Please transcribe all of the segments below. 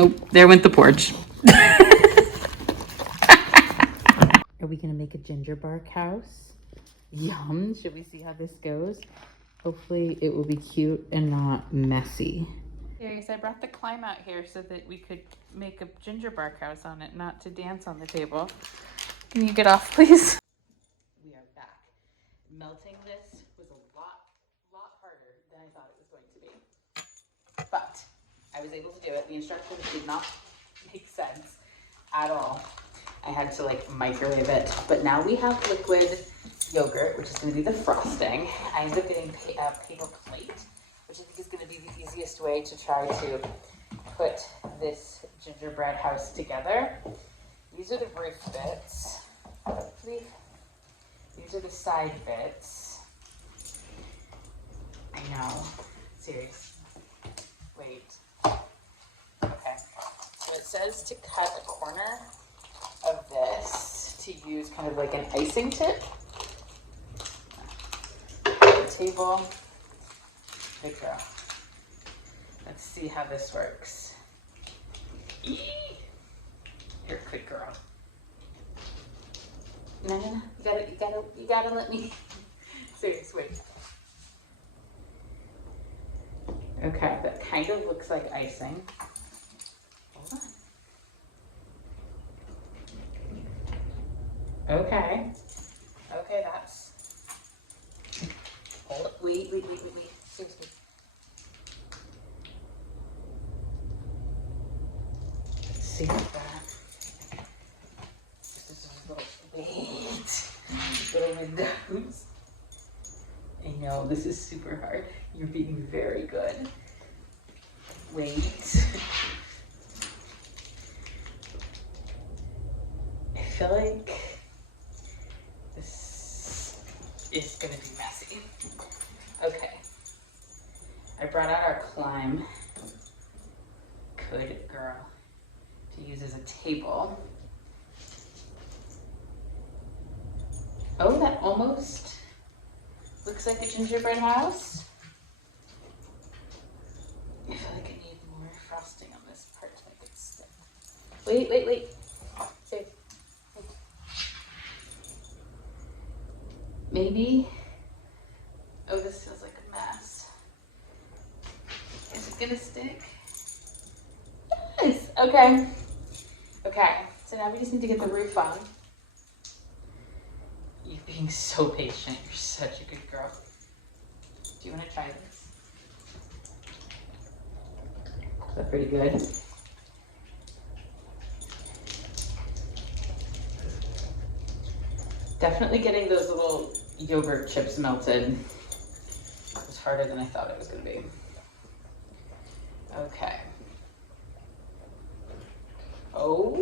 Oh, there went the porch. Are we gonna make a GingerBARK house? Yum, should we see how this goes? Hopefully it will be cute and not messy. Serious, I brought the climb out here so that we could make a GingerBARK house on it, not to dance on the table. Can you get off, please? We are back. Melting this was a lot harder than I thought it was going to be. But I was able to do it. The instructions did not make sense at all. I had to like microwave it, but now we have liquid yogurt, which is going to be the frosting. I ended up getting a paper plate, which I think is going to be the easiest way to try to put this gingerbread house together. These are the roof bits. These are the side bits. I know. Serious. Wait. Okay. So it says to cut a corner of this to use kind of like an icing tip. Table. Good girl. Let's see how this works. You're a good girl. No, you gotta let me. Serious, wait. Okay, that kind of looks like icing. Hold on. Okay, that's, hold up, wait, seriously. Let's see if that, this is a little windows. I know, this is super hard. You're being very good. Wait. I feel like this is gonna be messy. Okay. I brought out our climb. Good girl. To use as a table. Oh, that almost looks like a gingerbread house. I feel like I need more frosting on this part to make it stick. Wait. Safe. Maybe. Oh, this feels like a mess. Is it gonna stick? Yes. Okay. So now we just need to get the roof on. You're being so patient. You're such a good girl. Do you want to try this? Is that pretty good? Definitely getting those little yogurt chips melted was harder than I thought it was going to be. Okay. Oh,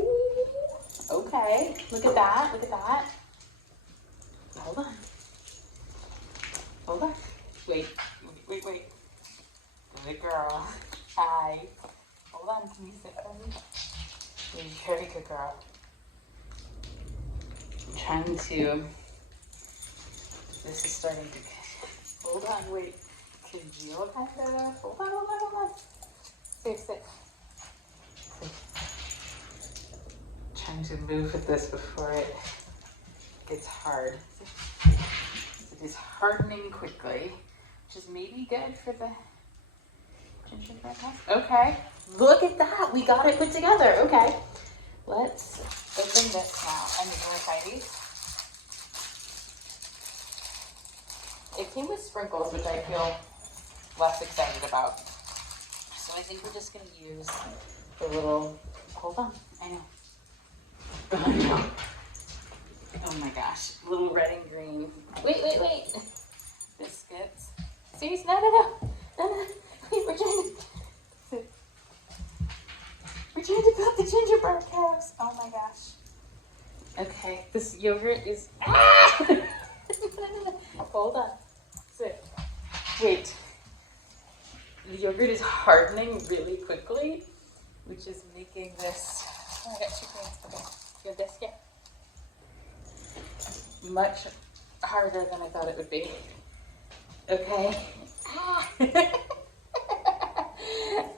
okay. Look at that. Hold on. Wait. Good girl. Hi. Hold on, can you sit for me? You're a very good girl. I'm trying to, this is starting to, hold on, wait. Congeal kind of, hold on. Sit. Trying to move with this before it gets hard. It is hardening quickly, which is maybe good for the gingerbread house. Okay, look at that. We got it put together. Okay, let's open this now. And you're gonna try these. It came with sprinkles, which I feel less excited about. So I think we're just gonna use the little, hold on, I know. Oh my gosh, little red and green. Wait. Biscuits. Serious? No. Wait, we're trying to build the gingerbread house. Oh my gosh. Okay, this yogurt is, no. Hold on. Sit. Wait. The yogurt is hardening really quickly, which is making this, oh, I got 2 things. Okay, you have this? Yeah. Much harder than I thought it would be. Okay.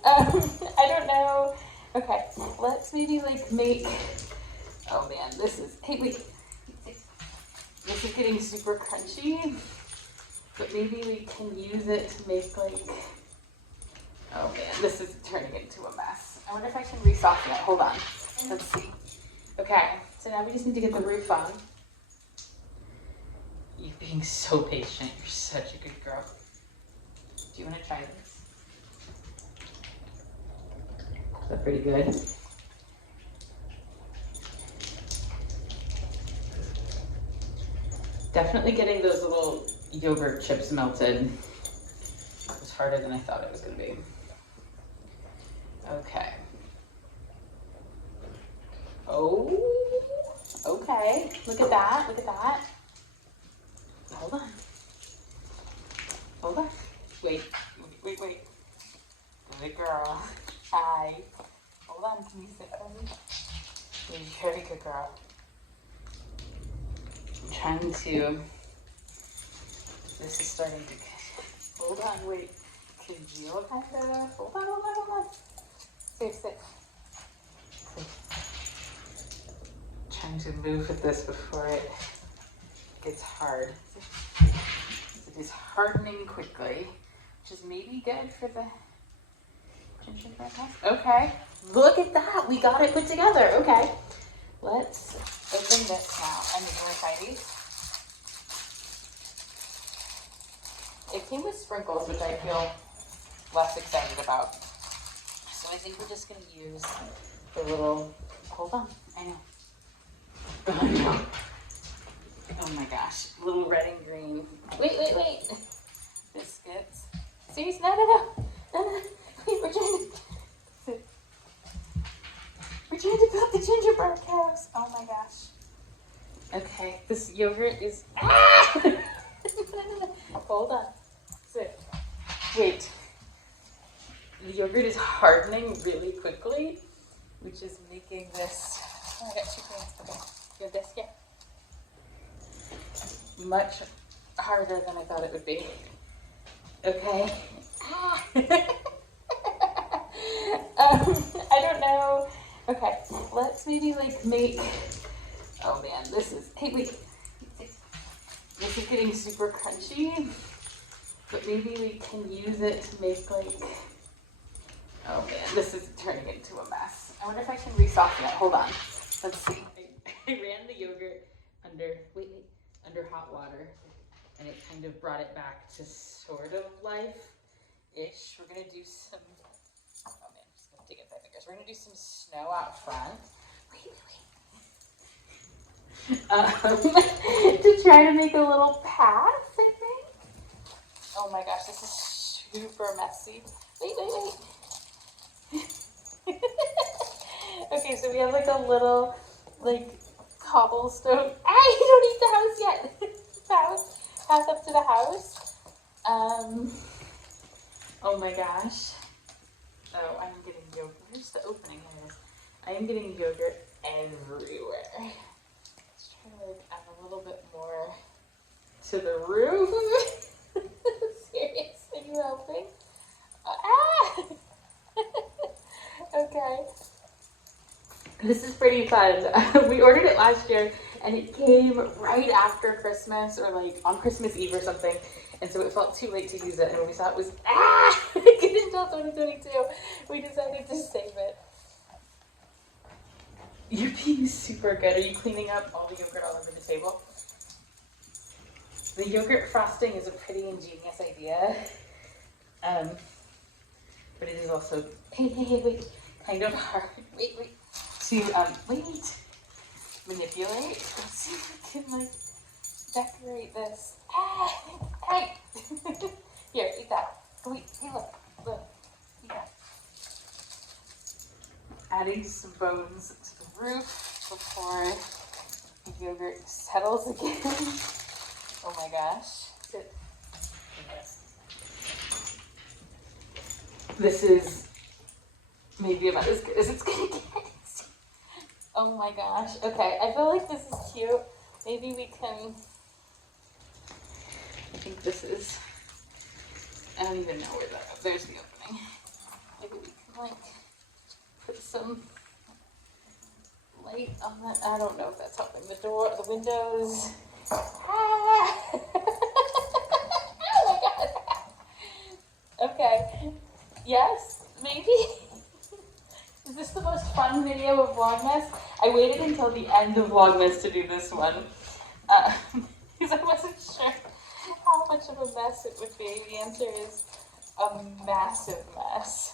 I don't know Okay, let's maybe like make, oh man, hey wait, this is getting super crunchy, but maybe we can use it to make like, oh man, this is turning into a mess. I wonder if I can re-soften it. Hold on. Let's see. Okay, so now we just need to get the roof on. You're being so patient. You're such a good girl. Do you want to try this? Is that pretty good? Definitely getting those little yogurt chips melted was harder than I thought it was going to be. Okay. Oh, okay. Look at that. Look at that. Hold on. Hold on. Wait. Good girl. Hi. Hold on. Can you sit for me? You're very good girl. I'm trying to. This is starting to. Hold on. Wait. Congeal kind of. Hold on. Sit. Trying to move with this before it gets hard. It is hardening quickly, which is maybe good for the gingerbread house. Okay, look at that. We got it put together. Okay, let's open this now. And you're gonna try these. It came with sprinkles, which I feel less excited about. So I think we're just gonna use the little, hold on, I know. Oh my gosh, little red and green. Wait. Biscuits. Seriously, no. Wait, we're trying to build the GingerBARK house. Oh my gosh. Okay, this yogurt is, Hold on. Sit. Wait. The yogurt is hardening really quickly, which is making this, oh, I got 2 hands. Okay, you have this here. Much harder than I thought it would be. Okay. I don't know. Okay, let's maybe like make, oh man, hey wait. This is getting super crunchy, but maybe we can use it to make like, oh man, this is turning into a mess. I wonder if I can re-soften it. Hold on. Let's see. I ran the yogurt under hot water, and it kind of brought it back to sort of life-ish. We're gonna do some, oh man, I'm just gonna dig it with my fingers. We're gonna do some snow out front. To try to make a little path, I think. Oh my gosh, this is super messy. Wait. Okay, so we have like a little, like, cobblestone. You don't need the house yet. Path up to the house. Oh my gosh. Oh, I'm getting yogurt. Where's the opening? There it is. I am getting yogurt everywhere. Let's try to like add a little bit more to the roof. Serious? Are you helping? Okay. This is pretty fun. We ordered it last year and it came right after Christmas or like on Christmas Eve or something. And so it felt too late to use it. And when we saw it was, until 2022, we decided to save it. You're being super good. Are you cleaning up all the yogurt all over the table? The yogurt frosting is a pretty ingenious idea. But it is also, wait, kind of hard. Wait. To, manipulate. Let's see if we can, like, decorate this. Hey! Here, eat that. Wait, look, eat that. Adding some bones to the roof before the yogurt settles again. Oh my gosh. Sit. This is maybe about as good as it's gonna get. Oh my gosh. Okay, I feel like this is cute. Maybe we can, I think this is, I don't even know where there's the opening. Maybe we can like put some light on that. I don't know if that's helping. The door, the windows. Ah. Oh my god. Okay. Yes, maybe. Is this the most fun video of Vlogmas? I waited until the end of Vlogmas to do this one. Because I wasn't sure how much of a mess it would be. The answer is a massive mess.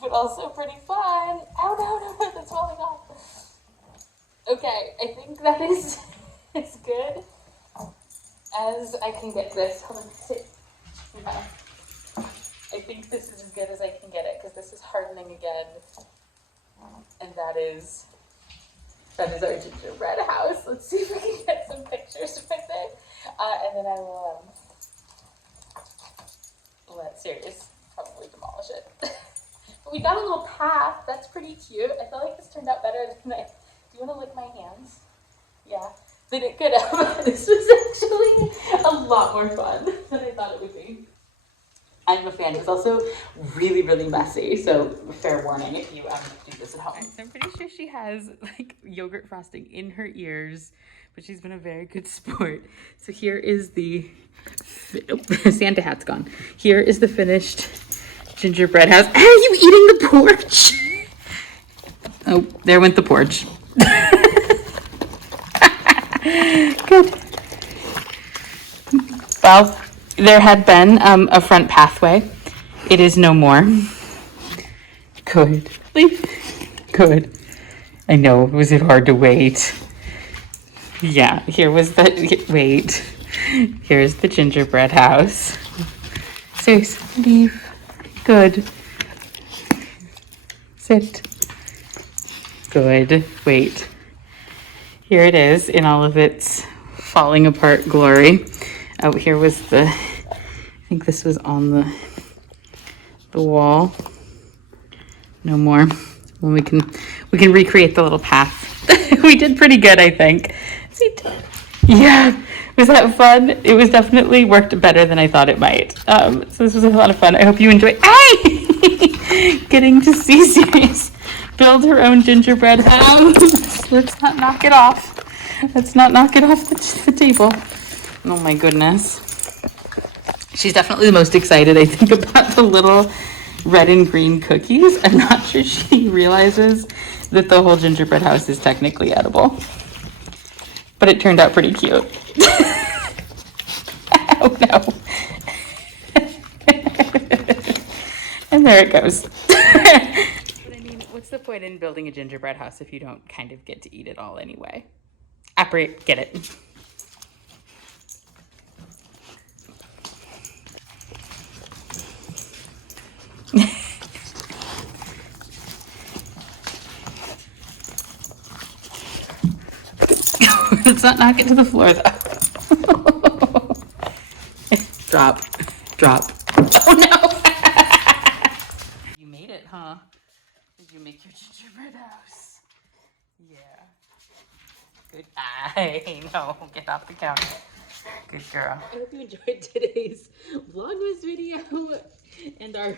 But also pretty fun. Oh no, that's falling off. Okay, I think that is as good as I can get this. Hold on, sit. Okay. I think this is as good as I can get it because this is hardening again. And that is our gingerbread house. Let's see if we can get some pictures with it. And then I will let Sirius probably demolish it. But we got a little path. That's pretty cute. I feel like this turned out better than I... Do you want to lick my hands? Yeah. Then it could have. This was actually a lot more fun than I thought it would be. I'm a fan. It's also really, really messy. So fair warning if you do this at home. So I'm pretty sure she has like yogurt frosting in her ears, but she's been a very good sport. So here is the, Santa hat's gone. Here is the finished gingerbread house. Are you eating the porch? Oh, there went the porch. Good. Well, there had been a front pathway. It is no more. Good. Good. I know, was it hard to wait? Yeah, here was the, wait. Here's the gingerbread house. Seriously, leave. Good. Sit. Good. Wait. Here it is in all of its falling apart glory. Oh, here was the, I think this was on the wall. No more. Well, we can recreate the little path. We did pretty good, I think. Yeah, was that fun? It was definitely worked better than I thought it might. So this was a lot of fun. I hope you enjoyed. Hey! Getting to see Sirius build her own gingerbread house. Let's not knock it off. Let's not knock it off the table. Oh my goodness. She's definitely the most excited, I think, about the little red and green cookies. I'm not sure she realizes that the whole gingerbread house is technically edible. But it turned out pretty cute. Oh no. And there it goes. But I mean, what's the point in building a gingerbread house if you don't kind of get to eat it all anyway? Operate, get it. Let's not knock it to the floor though. Drop. Oh no! You made it, huh? Did you make your gingerbread house? Yeah. Good. I know. Get off the counter. Good girl. I hope you enjoyed today's Vlogmas video. And our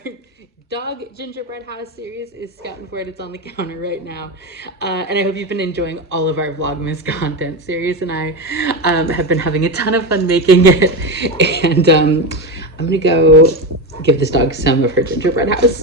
dog gingerbread house series is scouting for it. It's on the counter right now. And I hope you've been enjoying all of our Vlogmas content series. And I have been having a ton of fun making it. And I'm going to go give this dog some of her gingerbread house.